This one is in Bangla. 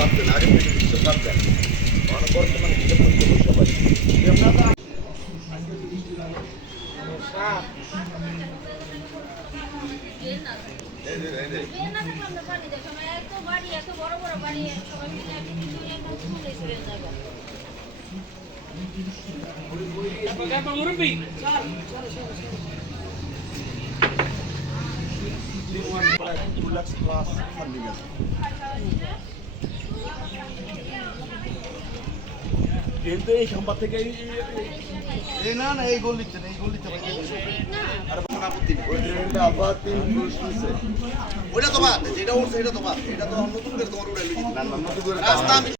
পাচ্ছেন আগে থেকে হিসেব পাচ্ছেন বর্তমানে হিসেব করতে হবে সবাই কিন্তু এই সম্পদ থেকে এই না না এই গোল দিচ্ছে না এই গোল দিচ্ছে ভাই আর কোনো আপত্তি নেই ওই ট্রেনটা আবার 3 পুরুষ নিছে ওইটা তো বাদ যেটা উঠছে এটা তো বাদ এটা তো নতুন করে তোমার উড়াই লিখি না নতুন করে রাস্তা